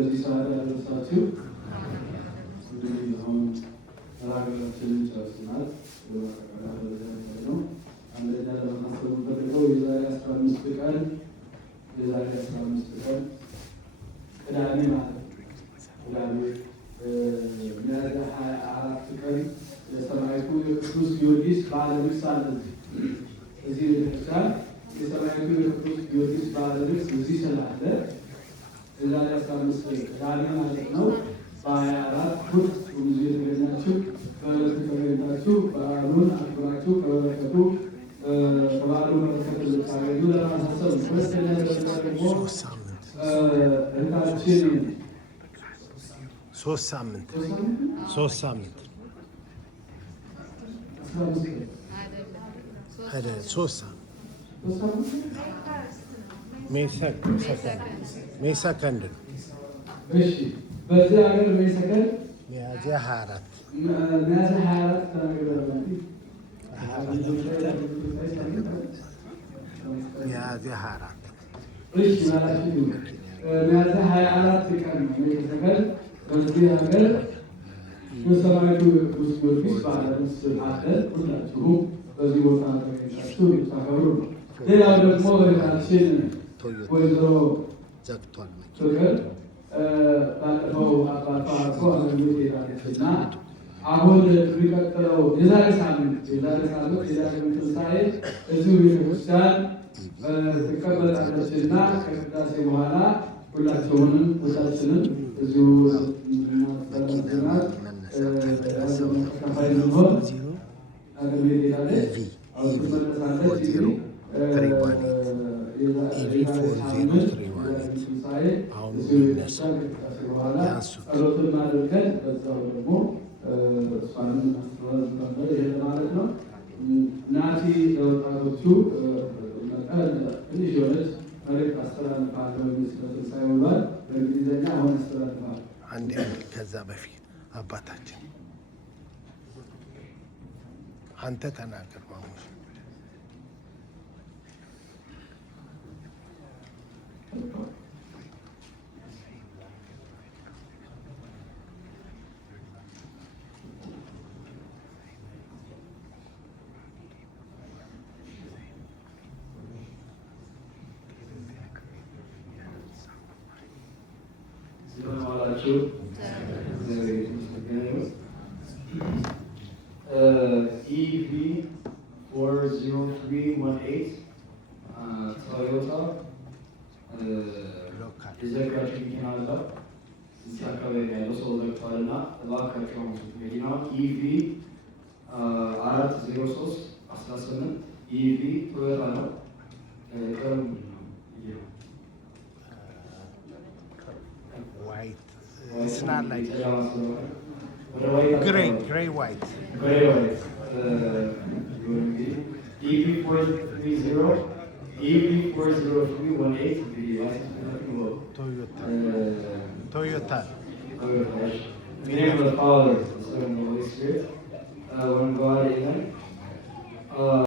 እስከዚህ ሰዓት ያደረሳችሁ እንግዲህ አሁን ተራራችንን ጨርሰናል። ነው አንደኛ ለማሳሰብ የምፈልገው የዛሬ 15 ቀን ቅዳሜ ማለት ቅዳሜ ሚያዝያ 24 ቀን የሰማዕቱ የቅዱስ ጊዮርጊስ በዓለ ንግሥ አለ። እዚህ ቤተክርስቲያን የሰማዕቱ የቅዱስ ጊዮርጊስ በዓለ ንግሥ እዚህ ስላለ የዛሬ 15 ቅዳሜ ማለት ነው በ24 ሁሉ ጊዜ የተገኛችሁ በዕለቱ ተገኝታችሁ በዓሉን አክብራችሁ ከበረከቱ በዓሉ በረከት ልታገኙ ለማሳሰብ። ሁለተኛ ደረጃ ደግሞ እህታችን 3 ሳምንት አይደል? 3 ሳምንት ሜይ ሰከንድ ነው። እሺ፣ በዚህ ሀገር ሜይ ሰከንድ ሚያዝያ 24 ሚያዝያ 24 እሺ ማለት ነው። ሚያዝያ 24 ቀን ነው ሜይ ሰከንድ በዚህ ሀገር የሰማዕቱ የቅዱስ ጊዮርጊስ በዓለ ንግሥ አለ። ሁላችሁም በዚህ ቦታ ተገኝታችሁ ታከብሩ ነው። ሌላው ደግሞ እህታችን ወይዘሮ ፍቅር ባለፈው አባቷ አርፎ አገልግሎት ሄዳለችና አሁን የሚቀጥለው የዛሬ ሳምንት የዳግም ትንሣኤ እዚሁ ቤተክርስቲያን ትቀመጣለችና ከቅዳሴ በኋላ ሁላችሁንም እዚሁ እናስተናግናት ተካፋይ እንሆን። አገልግሎት ሄዳለች አሁን ትመለሳለች። ጸሎትን አድርገን በዛው ደግሞ እሷንም እናስተባበር ይሄ ማለት ነው። ናቲ ለወጣቶቹ ትንሽ የሆነች መልዕክት አስተላልፋለሁ። ስለ ትንሣኤው በዓል በእንግሊዝኛ አሁን አስተላልፋለሁ። አንድ ከዛ በፊት አባታችን አንተ ተናገር ማሙሽ። EV 40318 Toyota የዘጋችሁ መኪና አለ እዚህ አካባቢ ያለው ሰው ዘግቷልና እባካችሁ መኪናው EV 40318 EV ቶዮታ ነው። It's not like gray white. EV 40318 Toyota. In the name of the Father, the Son, and the Holy Spirit. One God, amen.